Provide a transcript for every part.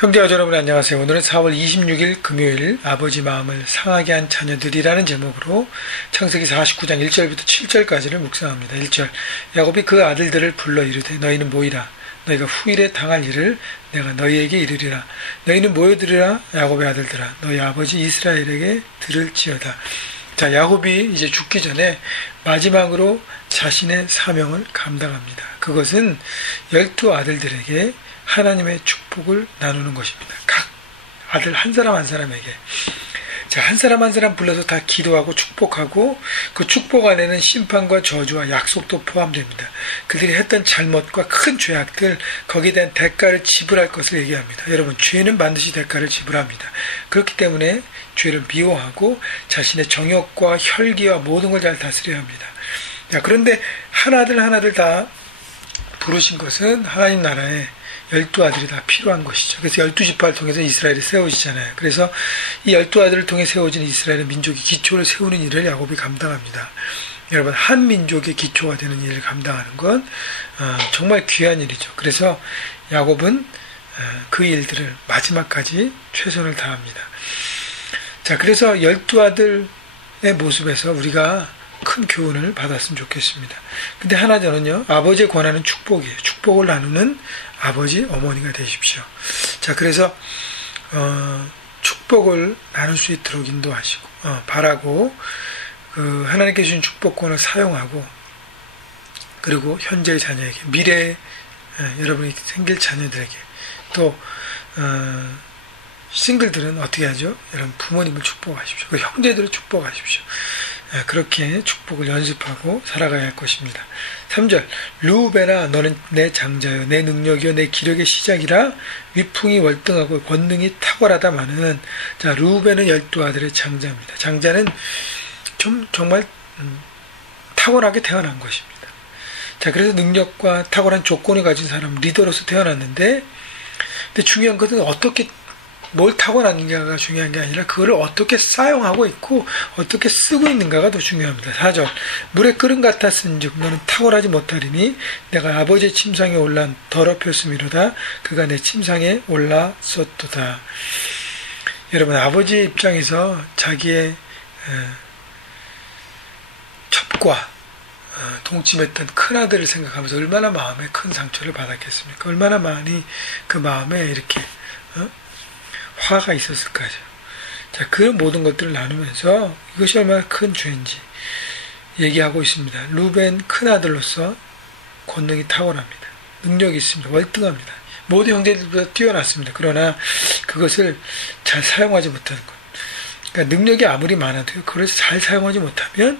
형제와 여러분 안녕하세요. 오늘은 4월 26일 금요일 아버지 마음을 상하게 한 자녀들이라는 제목으로 창세기 49장 1절부터 7절까지를 묵상합니다. 1절 야곱이 그 아들들을 불러 이르되 너희는 모이라. 너희가 후일에 당할 일을 내가 너희에게 이르리라. 너희는 모여들으라. 야곱의 아들들아 너희 아버지 이스라엘에게 들을지어다. 자, 야곱이 이제 죽기 전에 마지막으로 자신의 사명을 감당합니다. 그것은 12 아들들에게 하나님의 축복을 나누는 것입니다. 각 아들 한 사람 한 사람에게. 자, 한 사람 한 사람 불러서 다 기도하고 축복하고 그 축복 안에는 심판과 저주와 약속도 포함됩니다. 그들이 했던 잘못과 큰 죄악들, 거기에 대한 대가를 지불할 것을 얘기합니다. 여러분, 죄는 반드시 대가를 지불합니다. 그렇기 때문에 죄를 미워하고 자신의 정욕과 혈기와 모든 걸 잘 다스려야 합니다. 자, 그런데 하나들 다 부르신 것은 하나님 나라에 12 아들이 다 필요한 것이죠. 그래서 12지파를 통해서 이스라엘이 세워지잖아요. 그래서 이 12 아들을 통해 세워진 이스라엘의 민족의 기초를 세우는 일을 야곱이 감당합니다. 여러분, 한 민족의 기초가 되는 일을 감당하는 건 정말 귀한 일이죠. 그래서 야곱은 그 일들을 마지막까지 최선을 다합니다. 자, 그래서 12 아들의 모습에서 우리가 큰 교훈을 받았으면 좋겠습니다. 근데 하나 저는요, 아버지의 권하는 축복이에요. 축복을 나누는 아버지, 어머니가 되십시오. 자, 그래서 축복을 나눌 수 있도록 인도하시고 바라고 그 하나님께 주신 축복권을 사용하고, 그리고 현재의 자녀에게, 미래에 여러분이 생길 자녀들에게, 또 싱글들은 어떻게 하죠? 여러분, 부모님을 축복하십시오. 그 형제들을 축복하십시오. 그렇게 축복을 연습하고 살아가야 할 것입니다. 3절 르우벤아 너는 내 장자여 내 능력이여 내 기력의 시작이라. 위풍이 월등하고 권능이 탁월하다마는. 자, 르우벤은 12 아들의 장자입니다. 장자는 정말 탁월하게 태어난 것입니다. 자, 그래서 능력과 탁월한 조건을 가진 사람, 리더로서 태어났는데, 근데 중요한 것은 뭘 타고났는가가 중요한 게 아니라 그거를 어떻게 사용하고 있고 어떻게 쓰고 있는가가 더 중요합니다. 4절 물에 끓은 같았은즉 너는 탁월하지 못하리니 내가 아버지의 침상에 올라 더럽혔음이로다. 그가 내 침상에 올랐었도다. 여러분, 아버지의 입장에서 자기의 첩과 동침했던 큰아들을 생각하면서 얼마나 마음에 큰 상처를 받았겠습니까? 얼마나 많이 그 마음에 이렇게 화가 있었을까요? 자, 그 모든 것들을 나누면서 이것이 얼마나 큰 죄인지 얘기하고 있습니다. 루벤 큰아들로서 권능이 탁월합니다. 능력이 있습니다. 월등합니다. 모든 형제들보다 뛰어났습니다. 그러나 그것을 잘 사용하지 못하는 것. 그러니까 능력이 아무리 많아도요, 그걸 잘 사용하지 못하면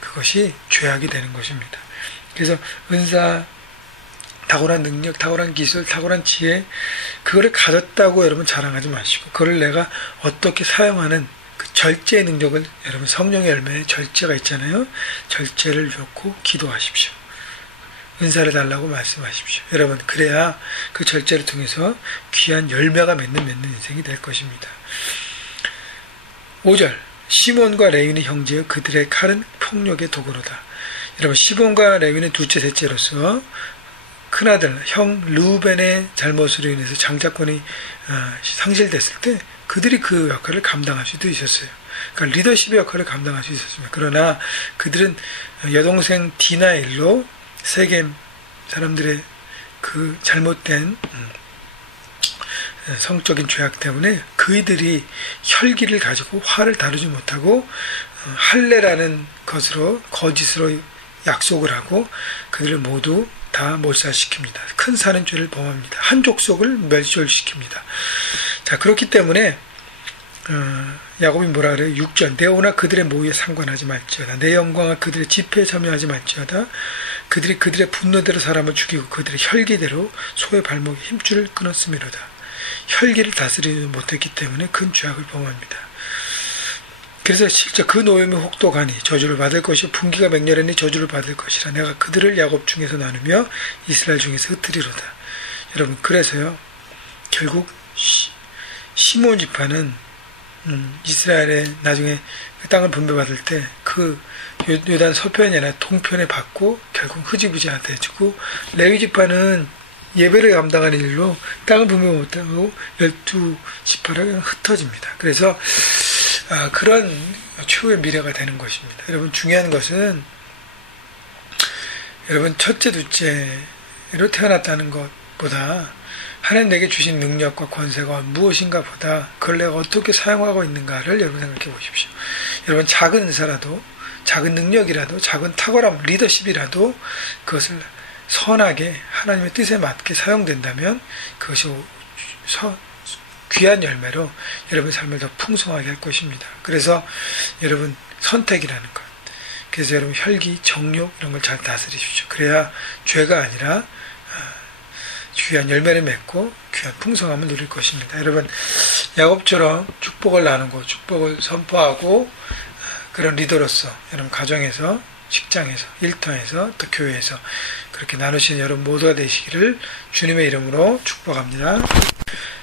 그것이 죄악이 되는 것입니다. 그래서 은사, 탁월한 능력, 탁월한 기술, 탁월한 지혜, 그거를 가졌다고 여러분 자랑하지 마시고, 그걸 내가 어떻게 사용하는 그 절제의 능력을, 여러분 성령의 열매에 절제가 있잖아요. 절제를 놓고 기도하십시오. 은사를 달라고 말씀하십시오. 여러분, 그래야 그 절제를 통해서 귀한 열매가 맺는 인생이 될 것입니다. 5절 시몬과 레위는 형제여 그들의 칼은 폭력의 도구로다. 여러분, 시몬과 레위는 둘째, 셋째로서 큰아들, 형 르우벤의 잘못으로 인해서 장자권이 상실됐을 때 그들이 그 역할을 감당할 수도 있었어요. 그러니까 리더십의 역할을 감당할 수 있었습니다. 그러나 그들은 여동생 디나의 일로 세겜 사람들의 그 잘못된 성적인 죄악 때문에 그이들이 혈기를 가지고 화를 다루지 못하고 할례라는 것으로, 거짓으로 약속을 하고 그들을 모두 다 몰살시킵니다. 큰 사는 죄를 범합니다. 한 족속을 멸절시킵니다. 자, 그렇기 때문에 야곱이 뭐라 그래요? 6절 내 오나 그들의 모의에 상관하지 말지어다. 내 영광과 그들의 집회에 참여하지 말지어다. 그들이 그들의 분노대로 사람을 죽이고 그들의 혈기대로 소의 발목에 힘줄을 끊었음이로다. 혈기를 다스리지 못했기 때문에 큰 죄악을 범합니다. 그래서 실제 그 노염이 혹독하니 저주를 받을 것이요 분기가 맹렬하니 저주를 받을 것이라. 내가 그들을 야곱 중에서 나누며 이스라엘 중에서 흩으리로다. 여러분, 그래서요, 결국 시몬 지파는 이스라엘에 나중에 그 땅을 분배받을 때 그 요단 서편이 아니라 동편에 받고 결국 흐지부지 되어지고, 레위 지파는 예배를 감당하는 일로 땅을 분별 못하고 12지파가 흩어집니다. 그래서 그런 최후의 미래가 되는 것입니다. 여러분, 중요한 것은 여러분 첫째, 둘째로 태어났다는 것보다 하나님 내게 주신 능력과 권세가 무엇인가 보다 그걸 내가 어떻게 사용하고 있는가를 여러분 생각해 보십시오. 여러분, 작은 은사라도, 작은 능력이라도, 작은 탁월함, 리더십이라도 그것을 선하게 하나님의 뜻에 맞게 사용된다면 그것이 귀한 열매로 여러분의 삶을 더 풍성하게 할 것입니다. 그래서 여러분, 선택이라는 것, 그래서 여러분 혈기, 정욕 이런 걸 잘 다스리십시오. 그래야 죄가 아니라 귀한 열매를 맺고 귀한 풍성함을 누릴 것입니다. 여러분, 야곱처럼 축복을 나누고 축복을 선포하고 그런 리더로서 여러분 가정에서, 직장에서, 일터에서, 또 교회에서 그렇게 나누시는 여러분 모두가 되시기를 주님의 이름으로 축복합니다.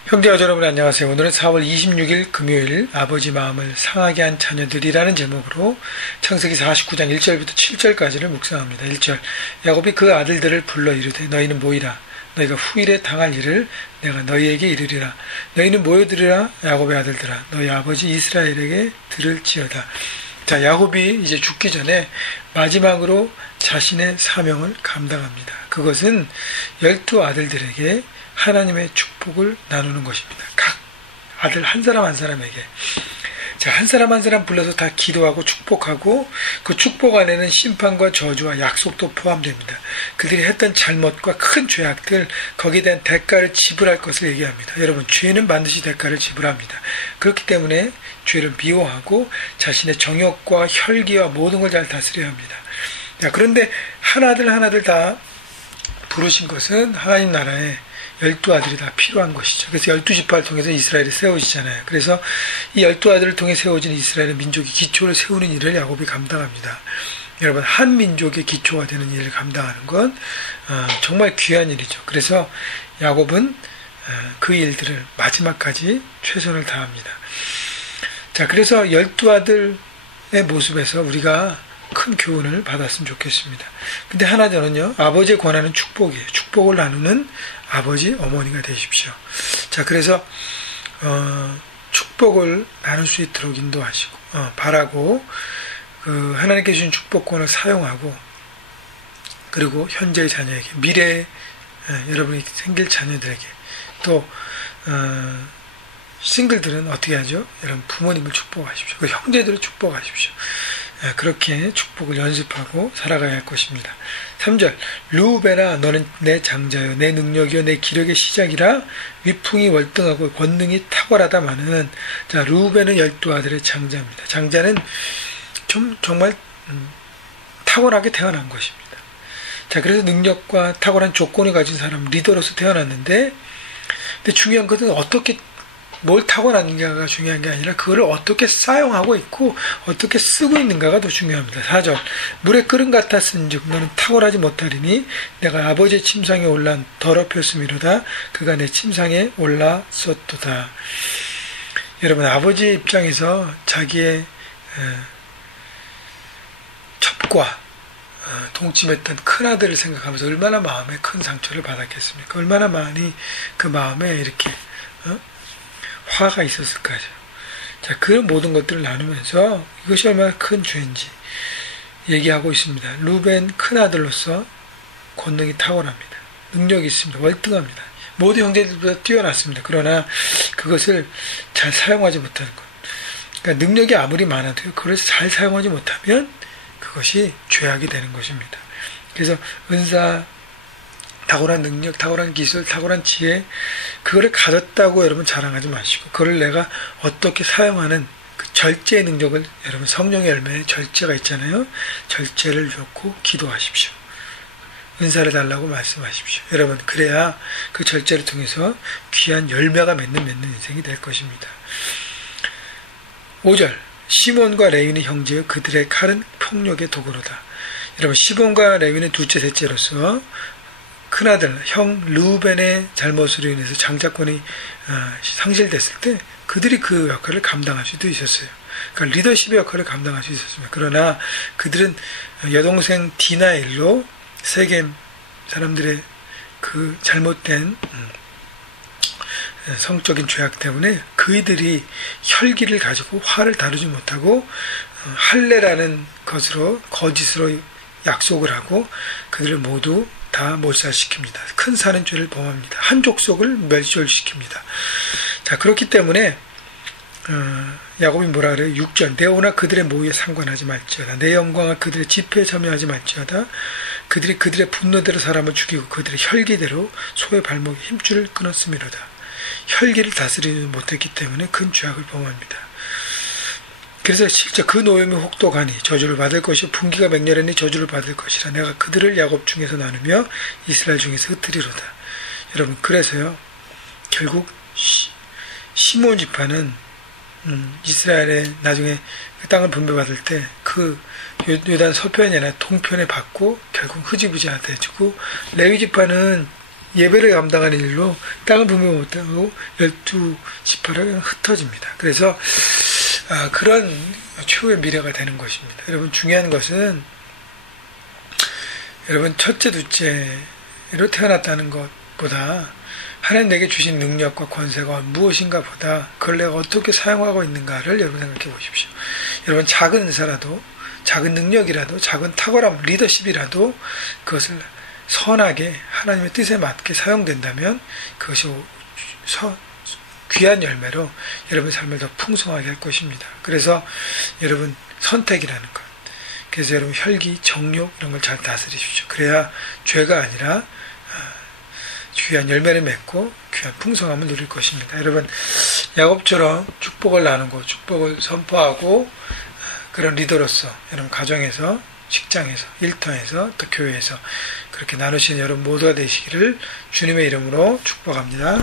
형제와 여러분, 안녕하세요. 오늘은 4월 26일 금요일 아버지 마음을 상하게 한 자녀들이라는 제목으로 창세기 49장 1절부터 7절까지를 묵상합니다. 1절, 야곱이 그 아들들을 불러 이르되 너희는 모이라. 너희가 후일에 당할 일을 내가 너희에게 이르리라. 너희는 모여들으라. 야곱의 아들들아, 너희 아버지 이스라엘에게 들을지어다. 자, 야곱이 이제 죽기 전에 마지막으로 자신의 사명을 감당합니다. 그것은 12아들들에게 하나님의 축복을 나누는 것입니다. 각 아들 한 사람 한 사람에게. 자, 한 사람 한 사람 불러서 다 기도하고 축복하고 그 축복 안에는 심판과 저주와 약속도 포함됩니다. 그들이 했던 잘못과 큰 죄악들, 거기에 대한 대가를 지불할 것을 얘기합니다. 여러분, 죄는 반드시 대가를 지불합니다. 그렇기 때문에 죄를 미워하고 자신의 정욕과 혈기와 모든 걸 잘 다스려야 합니다. 자, 그런데 하나들 다 부르신 것은 하나님 나라에 12아들이 다 필요한 것이죠. 그래서 12지파를 통해서 이스라엘이 세워지잖아요. 그래서 이 12아들을 통해 세워진 이스라엘의 민족의 기초를 세우는 일을 야곱이 감당합니다. 여러분, 한 민족의 기초가 되는 일을 감당하는 건 정말 귀한 일이죠. 그래서 야곱은 그 일들을 마지막까지 최선을 다합니다. 자, 그래서 12아들의 모습에서 우리가 큰 교훈을 받았으면 좋겠습니다. 근데 하나 저는요, 아버지의 권한은 축복이에요. 축복을 나누는 아버지, 어머니가 되십시오. 자, 그래서 축복을 나눌 수 있도록 인도하시고 바라고 그 하나님께 주신 축복권을 사용하고, 그리고 현재의 자녀에게, 미래에 여러분이 생길 자녀들에게, 또 싱글들은 어떻게 하죠? 여러분, 부모님을 축복하십시오. 그 형제들을 축복하십시오. 그렇게 축복을 연습하고 살아가야 할 것입니다. 3절, 르우벤아, 너는 내 장자여, 내 능력이여, 내 기력의 시작이라. 위풍이 월등하고 권능이 탁월하다마는. 자, 르우벤은 12아들의 장자입니다. 장자는 정말 탁월하게 태어난 것입니다. 자, 그래서 능력과 탁월한 조건을 가진 사람, 리더로서 태어났는데, 근데 중요한 것은 어떻게 뭘 타고났는가가 중요한 게 아니라 그거를 어떻게 사용하고 있고 어떻게 쓰고 있는가가 더 중요합니다. 4절, 물의 끓음 같았은즉 너는 탁월하지 못하리니 내가 아버지의 침상에 올라 더럽혔음이로다. 그가 내 침상에 올랐었도다. 여러분, 아버지의 입장에서 자기의 첩과 동침했던 큰아들을 생각하면서 얼마나 마음에 큰 상처를 받았겠습니까? 얼마나 많이 그 마음에 이렇게 화가 있었을까요? 자, 그 모든 것들을 나누면서 이것이 얼마나 큰 죄인지 얘기하고 있습니다. 루벤 큰아들로서 권능이 탁월합니다. 능력이 있습니다. 월등합니다. 모든 형제들보다 뛰어났습니다. 그러나 그것을 잘 사용하지 못하는 것. 그러니까 능력이 아무리 많아도요, 그걸 잘 사용하지 못하면 그것이 죄악이 되는 것입니다. 그래서 은사, 탁월한 능력, 탁월한 기술, 탁월한 지혜, 그거를 가졌다고 여러분 자랑하지 마시고, 그걸 내가 어떻게 사용하는 그 절제의 능력을, 여러분 성령의 열매에 절제가 있잖아요. 절제를 놓고 기도하십시오. 은사를 달라고 말씀하십시오. 여러분, 그래야 그 절제를 통해서 귀한 열매가 맺는 인생이 될 것입니다. 5절, 시몬과 레위는 형제여, 그들의 칼은 폭력의 도구로다. 여러분, 시몬과 레위는 둘째, 셋째로서 큰아들, 형 르우벤의 잘못으로 인해서 장자권이 상실됐을 때 그들이 그 역할을 감당할 수도 있었어요. 그러니까 리더십의 역할을 감당할 수 있었습니다. 그러나 그들은 여동생 디나의 일로 세겜 사람들의 그 잘못된 성적인 죄악 때문에 그이들이 혈기를 가지고 화를 다루지 못하고 할례라는 것으로 거짓으로 약속을 하고 그들을 모두 다 몰살시킵니다. 큰 사는 죄를 범합니다. 한 족속을 멸절시킵니다. 자, 그렇기 때문에 야곱이 뭐라 그래요? 6절 내 오나 그들의 모의에 상관하지 말지어다. 내 영광을 그들의 집회에 참여하지 말지어다. 그들이 그들의 분노대로 사람을 죽이고 그들의 혈기대로 소의 발목에 힘줄을 끊었음이로다. 혈기를 다스리지 못했기 때문에 큰 죄악을 범합니다. 그래서 실제 그 노염이 혹독하니 저주를 받을 것이요 분기가 맹렬하니 저주를 받을 것이라. 내가 그들을 야곱 중에서 나누며 이스라엘 중에서 흩트리로다. 여러분, 그래서요 결국 시몬 지파는 이스라엘에 나중에 그 땅을 분배받을 때 그 요단 서편이 아니라 동편에 받고 결국 흐지부지하되고, 레위 지파는 예배를 감당하는 일로 땅을 분배 못하고 12지파로 흩어집니다. 그래서 그런 최후의 미래가 되는 것입니다. 여러분, 중요한 것은 여러분 첫째 둘째로 태어났다는 것보다 하나님 내게 주신 능력과 권세가 무엇인가 보다 그걸 내가 어떻게 사용하고 있는가를 여러분 생각해 보십시오. 여러분, 작은 은사라도 작은 능력이라도 작은 탁월함 리더십이라도 그것을 선하게 하나님의 뜻에 맞게 사용된다면 그것이 귀한 열매로 여러분 삶을 더 풍성하게 할 것입니다. 그래서 여러분 선택이라는 것, 그래서 여러분 혈기, 정욕 이런 걸 잘 다스리십시오. 그래야 죄가 아니라 귀한 열매를 맺고 귀한 풍성함을 누릴 것입니다. 여러분, 야곱처럼 축복을 나누고 축복을 선포하고 그런 리더로서 여러분 가정에서, 직장에서, 일터에서, 또 교회에서 그렇게 나누시는 여러분 모두가 되시기를 주님의 이름으로 축복합니다.